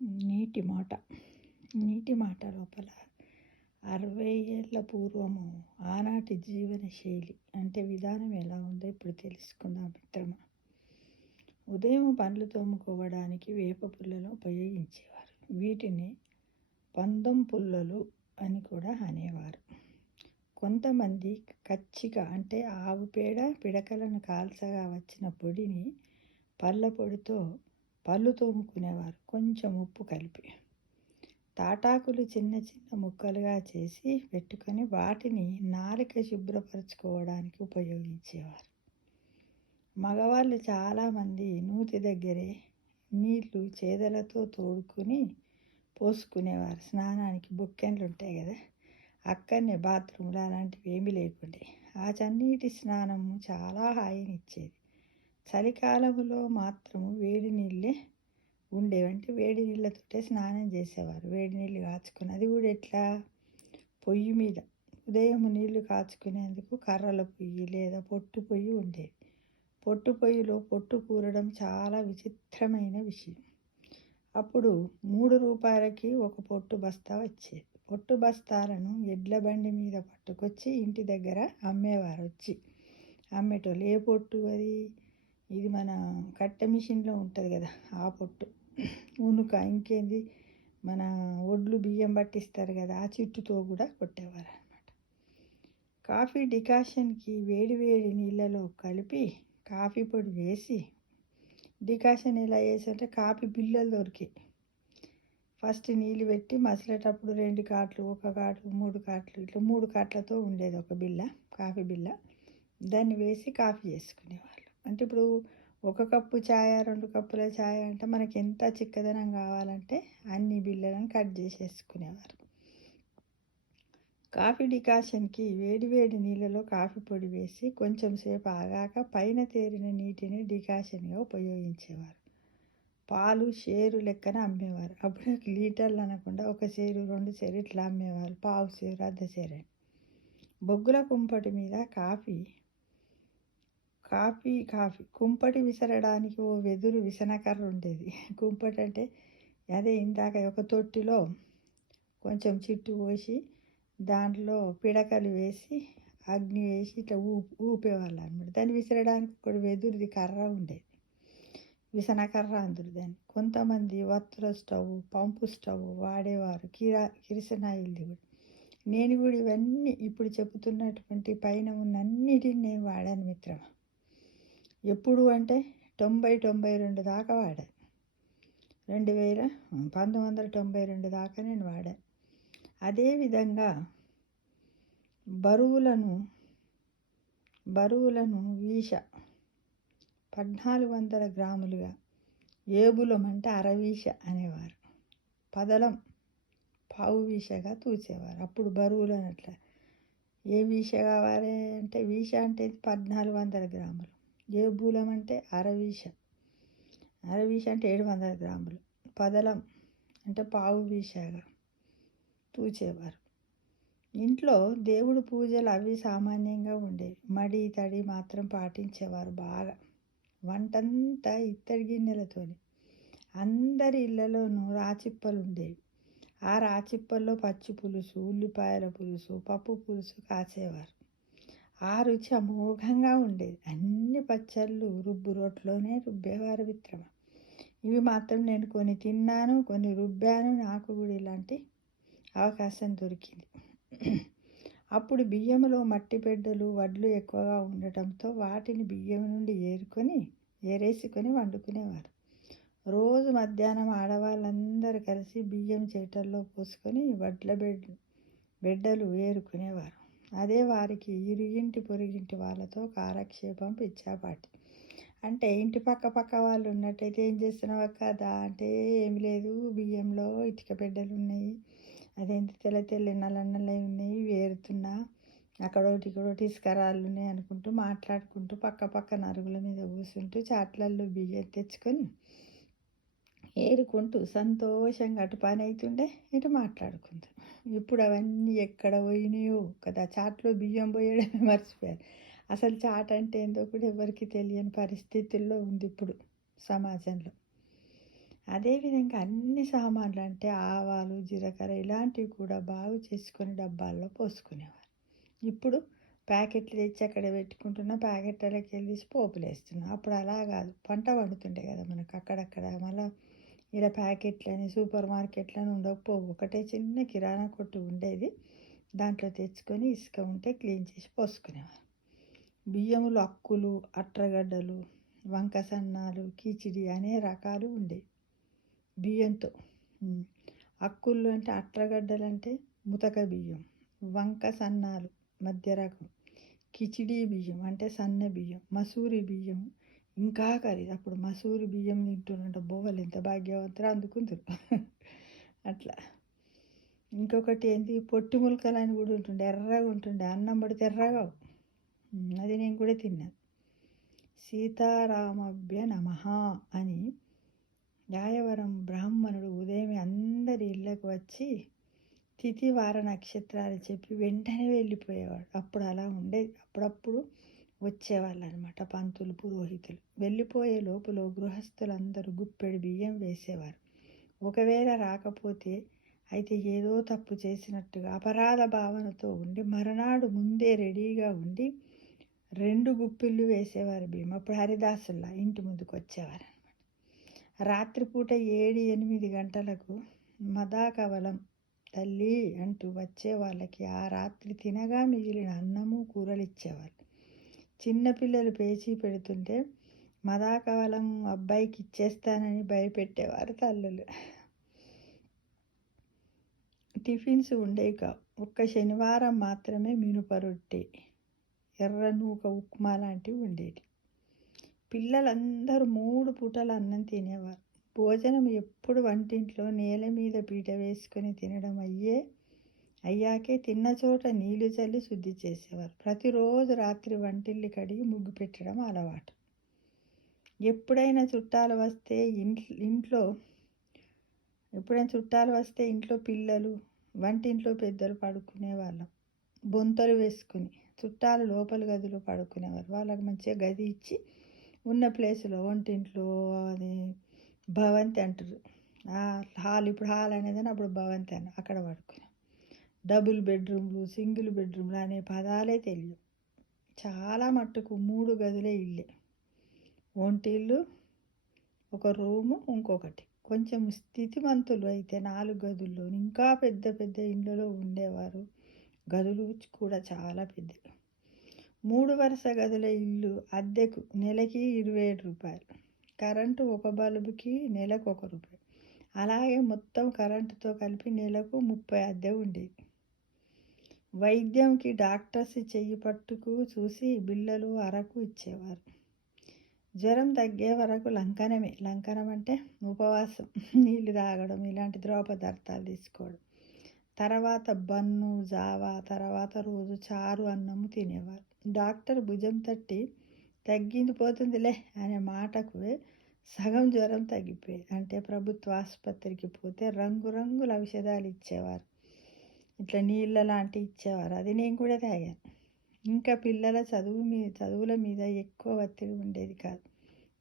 నీటి మాట. నీటి మాట లోపల 60 ఏళ్ల పూర్వము ఆనాటి జీవన శైలి అంటే విధానం ఎలా ఉందో ఇప్పుడు తెలుసుకుందాం మిత్రమా. ఉదయం పండ్లు తోముకోవడానికి వేప పుల్లను ఉపయోగించేవారు. వీటిని పందం పుల్లలు అని కూడా అనేవారు. కొంతమంది కచ్చిక అంటే ఆవు పేడ పిడకలను కాల్చగా వచ్చిన పొడిని పళ్ళ పొడితో పళ్ళు తోముకునేవారు, కొంచెం ఉప్పు కలిపి. తాటాకులు చిన్న చిన్న ముక్కలుగా చేసి పెట్టుకొని వాటిని నాలిక శుభ్రపరచుకోవడానికి ఉపయోగించేవారు. మగవాళ్ళు చాలామంది నూతి దగ్గరే నీళ్లు చేదలతో తోడుకుని పోసుకునేవారు. స్నానానికి బుక్కెన్లు ఉంటాయి కదా, అక్కడనే బాత్రూమ్లు అలాంటివి ఏమీ లేకుండే. ఆ చన్నీటి స్నానము చాలా హాయినిచ్చేది. చలికాలంలో మాత్రము వేడి నీళ్ళే ఉండేవి. అంటే వేడి నీళ్ళతోటే స్నానం చేసేవారు. వేడి నీళ్ళు కాచుకుని, అది కూడా ఎట్లా, పొయ్యి మీద. ఉదయం నీళ్లు కాచుకునేందుకు కర్రల పొయ్యి లేదా పొట్టు పొయ్యి ఉండేది. పొట్టు పొయ్యిలో పొట్టు కూరడం చాలా విచిత్రమైన విషయం. అప్పుడు 3 రూపాయలకి ఒక పొట్టు బస్తా వచ్చేది. పొట్టు బస్తాలను ఎడ్ల బండి మీద పట్టుకొచ్చి ఇంటి దగ్గర అమ్మేవారు. వచ్చి అమ్మేటోళ్ళు. ఏ పొట్టు అది? ఇది మన కట్టె మిషన్లో ఉంటుంది కదా, ఆ పొట్టు. ఉనుక ఇంకేంది, మన ఒడ్లు బియ్యం పట్టిస్తారు కదా, ఆ చిట్టుతో కూడా కొట్టేవారు అనమాట. కాఫీ డికాషన్కి వేడి వేడి నీళ్ళలో కలిపి కాఫీ పొడి వేసి, డికాషన్ ఎలా చేసంటే కాఫీ బిళ్ళలు దొరికాయి. ఫస్ట్ నీళ్ళు పెట్టి మసిలేటప్పుడు 2 కాట్లు, 1 కాటు, 3 కాట్లు, ఇట్లా 3 కాట్లతో ఉండేది ఒక బిళ్ళ, కాఫీ బిళ్ళ. దాన్ని వేసి కాఫీ చేసుకునేవాళ్ళు. అంటే ఇప్పుడు 1 కప్పు ఛాయ, 2 కప్పుల ఛాయ అంటే మనకి ఎంత చిక్కదనం కావాలంటే అన్ని బిళ్ళలను కట్ చేసేసుకునేవారు. కాఫీ డికాషన్కి వేడి వేడి నీళ్ళలో కాఫీ పొడి వేసి కొంచెం సేపు ఆగాక పైన తేరిన నీటిని డికాషన్గా ఉపయోగించేవారు. పాలు షేరు లెక్కన అమ్మేవారు. అప్పుడు లీటర్లు అనకుండా 1 సేరు, 2 సేరు ఇట్లా అమ్మేవారు. పావు సేరు, అర్ధ సేరు అని. బొగ్గుల కుంపటి మీద కాఫీ కుంపటి విసరడానికి ఓ వెదురు విసనకర్ర ఉండేది. కుంపటి అంటే అదే ఇందాక ఒక తొట్టిలో కొంచెం చిట్టు పోసి దాంట్లో పిడకలు వేసి అగ్ని వేసి ఇట్లా ఊపేవాళ్ళు అనమాట. దాన్ని విసరడానికి ఒకటి వెదురుది కర్ర ఉండేది, విసనకర్ర అందురు దాన్ని. కొంతమంది వత్తుల స్టవ్, పంపు స్టవ్ వాడేవారు. కిరసనాయిల్ది కూడా. నేను కూడా ఇవన్నీ ఇప్పుడు చెబుతున్నటువంటి పైన ఉన్న అన్నిటిని నేను వాడాను మిత్రమా. ఎప్పుడు అంటే 1992 దాకా వాడాను. 1992 దాకా నేను వాడాను. అదేవిధంగా బరువులను వీష 1400 గ్రాములుగా, ఏబులం అంటే అరవీష అనేవారు, పదలం పావు వీషగా తూచేవారు. అప్పుడు బరువులను అట్లా ఏ వీష కావాలి అంటే, వీష అంటే 1400 గ్రాములు, ఏబులం అంటే అరవీష అంటే 700 గ్రాములు, పదలం అంటే పావు వీషగా తూచేవారు. ఇంట్లో దేవుడు పూజలు అవి సామాన్యంగా ఉండేవి. మడి తడి మాత్రం పాటించేవారు బాగా. వంటంతా ఇత్తడి గిన్నెలతోని. అందరి ఇళ్లలోనూ రాచిప్పలు ఉండేవి. ఆ రాచిప్పల్లో పచ్చి పులుసు, ఉల్లిపాయల పులుసు, పప్పు పులుసు కాచేవారు. ఆ రుచి అమోఘంగా ఉండేది. అన్ని పచ్చళ్ళు రుబ్బు రోట్లోనే రుబ్బేవారు మిత్రమ. ఇవి మాత్రం నేను కొన్ని తిన్నాను, కొన్ని రుబ్బాను. నాకు కూడా ఇలాంటి అవకాశం దొరికింది. అప్పుడు బియ్యంలో మట్టి బిడ్డలు, వడ్లు ఎక్కువగా ఉండటంతో వాటిని బియ్యం నుండి ఏరేసుకొని వండుకునేవారు. రోజు మధ్యాహ్నం ఆడవాళ్ళందరూ కలిసి బియ్యం చేటల్లో పోసుకొని వడ్ల బిడ్డలు ఏరుకునేవారు. అదే వారికి ఇరుగింటి పొరుగింటి వాళ్ళతో కాలక్షేపం పిచ్చాపాటి. అంటే ఇంటి పక్క వాళ్ళు ఉన్నట్టయితే ఏం చేస్తున్నావు కదా అంటే, ఏమి లేదు, బియ్యంలో ఇటుక బిడ్డలు ఉన్నాయి, అదేంటి తెల్ల నల్లనల్లవి ఉన్నాయి, వేరుతున్నా, అక్కడోటి ఇక్కడోటి ఇసుకరాళ్ళు ఉన్నాయి అనుకుంటూ మాట్లాడుకుంటూ పక్క నరుగుల మీద కూర్చుంటూ చాట్లల్లో బియ్యం తెచ్చుకొని ఏరుకుంటూ సంతోషంగా అటు పని అవుతుండే ఇటు మాట్లాడుకుంటాం. ఇప్పుడు అవన్నీ ఎక్కడ పోయినాయో కదా, చాట్లో బియ్యం పోయడమే మర్చిపోయారు. అసలు చాట్ అంటే ఏందో కూడా ఎవరికి తెలియని పరిస్థితుల్లో ఉంది ఇప్పుడు సమాజంలో. అదేవిధంగా అన్ని సామాన్లు అంటే ఆవాలు, జీలకర్ర ఇలాంటివి కూడా బాగు చేసుకొని డబ్బాల్లో పోసుకునేవారు. ఇప్పుడు ప్యాకెట్లు తెచ్చి అక్కడ పెట్టుకుంటున్నా, ప్యాకెట్లకి వెళ్ళి పోపులు వేస్తున్నాం. అప్పుడు అలా కాదు, పంట పండుతుండే కదా మనకు అక్కడక్కడ. మళ్ళీ ఇలా ప్యాకెట్లని సూపర్ మార్కెట్లని ఉండకపోవు. ఒకటే చిన్న కిరాణా కొట్టు ఉండేది, దాంట్లో తెచ్చుకొని ఇసుక ఉంటే క్లీన్ చేసి పోసుకునేవారు. బియ్యములు అక్కులు, అట్రగడ్డలు, వంక సన్నాలు, కిచిడి అనే రకాలు ఉండేవి బియ్యంతో. అక్కుళ్ళు అంటే అట్రగడ్డలు అంటే ముతక బియ్యం, వంక సన్నాలు మధ్య రకం, కిచిడి బియ్యం అంటే సన్న బియ్యం, మసూరి బియ్యం ఇంకా ఖరీదు. అప్పుడు మసూరి బియ్యం తింటున్నట్టు బోవలు ఎంత భాగ్యవంతులు అందుకుంటారు. అట్లా ఇంకొకటి ఏంటి, పొట్టి ములకలు అని కూడా ఉంటుండే, ఎర్రగా ఉంటుండే, అన్నం పడితే ఎర్రగా. అది నేను కూడా తిన్నాను. సీతారామభ్య నమః అని యాయవరం బ్రాహ్మణుడు ఉదయం అందరి ఇళ్ళకు వచ్చి తిథి వార నక్షత్రాలు చెప్పి వెంటనే వెళ్ళిపోయేవాడు. అప్పుడు అలా ఉండేది. అప్పుడప్పుడు వచ్చేవాళ్ళు అనమాట పంతులు, పురోహితులు. వెళ్ళిపోయే లోపల గృహస్థులందరూ గుప్పెడు బియ్యం వేసేవారు. ఒకవేళ రాకపోతే అయితే ఏదో తప్పు చేసినట్టుగా అపరాధ భావనతో ఉండి మరునాడు ముందే రెడీగా ఉండి 2 గుప్పిళ్ళు వేసేవారు బియ్యం. అప్పుడు హరిదాసుల్లా ఇంటి ముందుకు వచ్చేవారు అనమాట. రాత్రిపూట 7-8 గంటలకు మదాకవలం తల్లి అంటూ వచ్చే వాళ్ళకి ఆ రాత్రి తినగా మిగిలిన అన్నము కూరలు ఇచ్చేవాళ్ళు. చిన్నపిల్లలు పేచీ పెడుతుంటే మదాకవలం అబ్బాయికి ఇచ్చేస్తానని భయపెట్టేవారు తల్లులు. టిఫిన్స్ ఉండేవి కావు. ఒక్క శనివారం మాత్రమే మినుప రొట్టె, ఎర్ర నూక ఉప్మా లాంటివి ఉండేవి. పిల్లలందరూ 3 పూటలు అన్నం తినేవారు. భోజనం ఎప్పుడు వంటింట్లో నేల మీద పీట వేసుకొని తినడం అయ్యాకే తిన్న చోట నీళ్లు చల్లి శుద్ధి చేసేవారు. ప్రతిరోజు రాత్రి వంటిల్లు కడిగి ముగ్గు పెట్టడం అలవాటు. ఎప్పుడైనా చుట్టాలు వస్తే ఇంట్లో పిల్లలు, వంటింట్లో పెద్దలు పడుకునేవాళ్ళం. బొంతలు వేసుకుని చుట్టాలు లోపల గదిలో పడుకునేవారు. వాళ్ళకి మంచిగా గది ఇచ్చి ఉన్న ప్లేస్లో వంటింట్లో అది భవంతి అంటారు, హాల్. ఇప్పుడు హాల్ అనేది అప్పుడు భవంతి అని అక్కడ పడుకున్నాం. డబుల్ బెడ్రూమ్లు, సింగిల్ బెడ్రూమ్లు అనే పదాలే తెలియదు. చాలా మట్టుకు 3 గదులే ఇల్లే. ఒంటిల్లు, ఒక రూము, ఇంకొకటి. కొంచెం స్థితిమంతులు అయితే 4 గదుల్లో ఇంకా పెద్ద పెద్ద ఇళ్ళలో ఉండేవారు. గదులు కూడా చాలా పెద్దవి. 3 వరుస గదుల ఇల్లు అద్దెకు నెలకి 27 రూపాయలు. కరెంటు ఒక బల్బుకి నెలకు ₹1. అలాగే మొత్తం కరెంటుతో కలిపి నెలకు 30 అద్దె ఉండేది. వైద్యంకి డాక్టర్స్ చెయ్యి పట్టుకు చూసి బిళ్ళలు అరకు ఇచ్చేవారు. జ్వరం తగ్గే వరకు లంకనమే. లంకనం అంటే ఉపవాసం, నీళ్ళు తాగడం, ఇలాంటి ద్రవ పదార్థాలు తీసుకోవడం. తర్వాత బన్ను, జావా, తర్వాత రోజు చారు అన్నము తినేవారు. డాక్టర్ భుజం తట్టి తగ్గిపోతుందిలే అనే మాటకు సగం జ్వరం తగ్గిపోయేది. అంటే ప్రభుత్వ ఆసుపత్రికి పోతే రంగురంగుల ఔషధాలు ఇచ్చేవారు, ఇట్లా నీళ్ళ లాంటివి ఇచ్చేవారు. అది నేను కూడా తాగాను. ఇంకా పిల్లల చదువుల మీద ఎక్కువ ఒత్తిడి ఉండేది కాదు.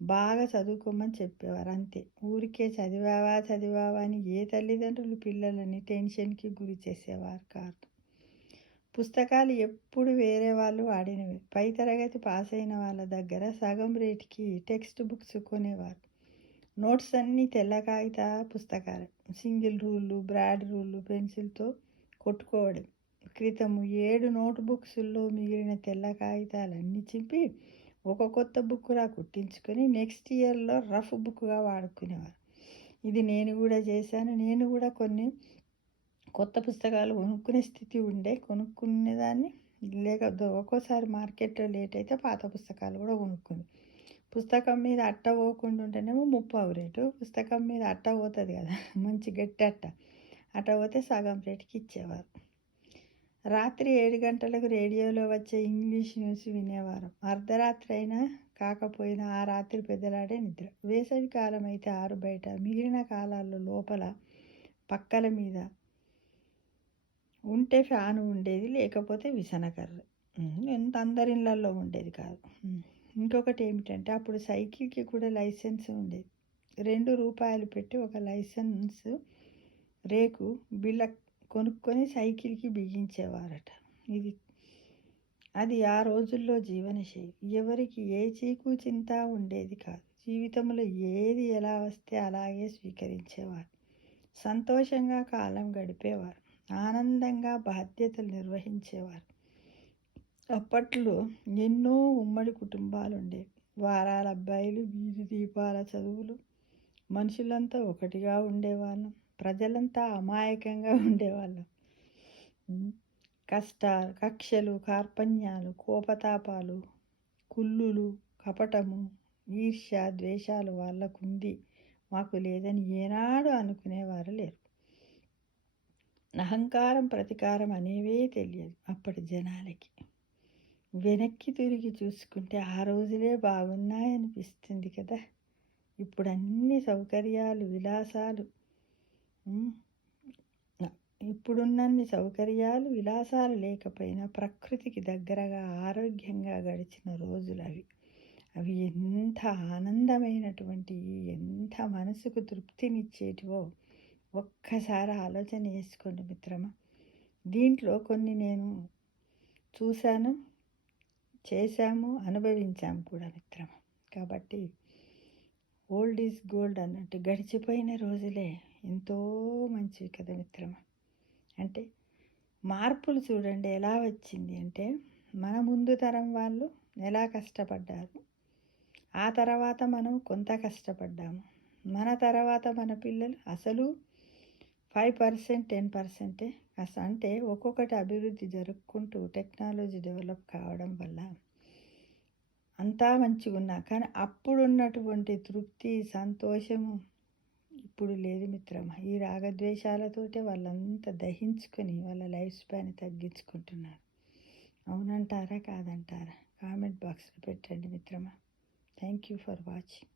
బాగా చదువుకోమని చెప్పేవారు అంతే. ఊరికే చదివావా అని ఏ తల్లిదండ్రులు పిల్లలని టెన్షన్కి గురి చేసేవారు కాదు. పుస్తకాలు ఎప్పుడు వేరే వాళ్ళు వాడినవి. పై తరగతి పాస్ అయిన వాళ్ళ దగ్గర సగం రేటుకి టెక్స్ట్ బుక్స్ కొనేవారు. నోట్స్ అన్నీ తెల్ల కాగిత పుస్తకాలు, సింగిల్ రూళ్ళు, బ్రాడ్ రూళ్ళు, పెన్సిల్తో కొట్టుకోవడం. క్రితము 7 నోట్ బుక్స్లో మిగిలిన తెల్ల కాగితాలన్నీ చింపి ఒక కొత్త బుక్లా కుట్టించుకొని నెక్స్ట్ ఇయర్లో రఫ్ బుక్గా వాడుకునేవారు. ఇది నేను కూడా చేశాను. నేను కూడా కొన్ని కొత్త పుస్తకాలు కొనుక్కునే స్థితి ఉండే, కొనుక్కునేదాన్ని. లేక ఒక్కోసారి మార్కెట్లో లేట్ అయితే పాత పుస్తకాలు కూడా కొనుక్కుంది. పుస్తకం మీద అట్ట పోకుండా ఉంటేనేమో 30 రేటు, పుస్తకం మీద అట్ట పోతుంది కదా, మంచి గట్టి అట్ట పోతే సగం రేటుకి ఇచ్చేవారు. రాత్రి 7 గంటలకు రేడియోలో వచ్చే ఇంగ్లీష్ న్యూస్ వినేవారు. అర్ధరాత్రి అయినా కాకపోయినా ఆ రాత్రి పెద్దలాడే నిద్ర. వేసవి కాలం అయితే ఆరు బయట, మిగిలిన కాలాల్లో లోపల పక్కల మీద ఉంటే ఫ్యాన్ ఉండేది, లేకపోతే విసనకర్ర. ఎంత అందరిళ్ళల్లో ఉండేది కాదు. ఇంకొకటి ఏమిటంటే అప్పుడు సైకిల్కి కూడా లైసెన్స్ ఉండేది. రూ. 2 పెట్టి ఒక లైసెన్స్ రేకు బిళ్ళ కొనుక్కొని సైకిల్కి బిగించేవారట. అది ఆ రోజుల్లో జీవనశైలి. ఎవరికి ఏ చీకు చింత ఉండేది కాదు. జీవితంలో ఏది ఎలా వస్తే అలాగే స్వీకరించేవారు. సంతోషంగా కాలం గడిపేవారు. ఆనందంగా బాధ్యతలు నిర్వహించేవారు. అప్పట్లో ఎన్నో ఉమ్మడి కుటుంబాలు ఉండేవి. వారాల అబ్బాయిలు, వీధి దీపాల చదువులు, మనుషులంతా ఒకటిగా ఉండేవాళ్ళం. ప్రజలంతా అమాయకంగా ఉండేవాళ్ళం. కష్టాలు, కక్షలు, కార్పణ్యాలు, కోపతాపాలు, కుళ్ళులు, కపటము, ఈర్ష్య, ద్వేషాలు వాళ్ళకుంది, మాకు లేదని ఏనాడు అనుకునేవారు లేరు. అహంకారం, ప్రతీకారం అనేవే తెలియదు అప్పటి జనాలకి. వెనక్కి తిరిగి చూసుకుంటే ఆ రోజులే బాగున్నాయనిపిస్తుంది కదా. ఇప్పుడు అన్ని సౌకర్యాలు, విలాసాలు, ఇప్పుడున్నన్ని సౌకర్యాలు, విలాసాలు లేకపోయినా ప్రకృతికి దగ్గరగా ఆరోగ్యంగా గడిచిన రోజులు అవి ఎంత ఆనందమైనటువంటివి, ఎంత మనసుకు తృప్తినిచ్చేటివో ఒక్కసారి ఆలోచన చేసుకోండి మిత్రమా. దీంట్లో కొన్ని నేను చూశాను, చేశాము, అనుభవించాము కూడా మిత్రమా. కాబట్టి ఓల్డ్ ఈజ్ గోల్డ్ అన్నట్టు గడిచిపోయిన రోజులే ఎంతో మంచివి కదా మిత్రమా. అంటే మార్పులు చూడండి ఎలా వచ్చింది అంటే, మన ముందు తరం వాళ్ళు ఎలా కష్టపడ్డారు, ఆ తర్వాత మనం కొంత కష్టపడ్డాము, మన తర్వాత మన పిల్లలు అసలు 5%, 10% అంటే ఒక్కొక్కటి అభివృద్ధి జరుపుకుంటూ టెక్నాలజీ డెవలప్ కావడం వల్ల అంతా మంచిగా ఉన్నా కానీ అప్పుడున్నటువంటి తృప్తి, సంతోషము ఇప్పుడు లేదు మిత్రమా. ఈ రాగద్వేషాలతోటే వాళ్ళంతా దహించుకొని వాళ్ళ లైఫ్ స్పాన్ తగ్గించుకుంటున్నారు. అవునంటారా కాదంటారా? కామెంట్ బాక్స్లో పెట్టండి మిత్రమా. Thank you for watching.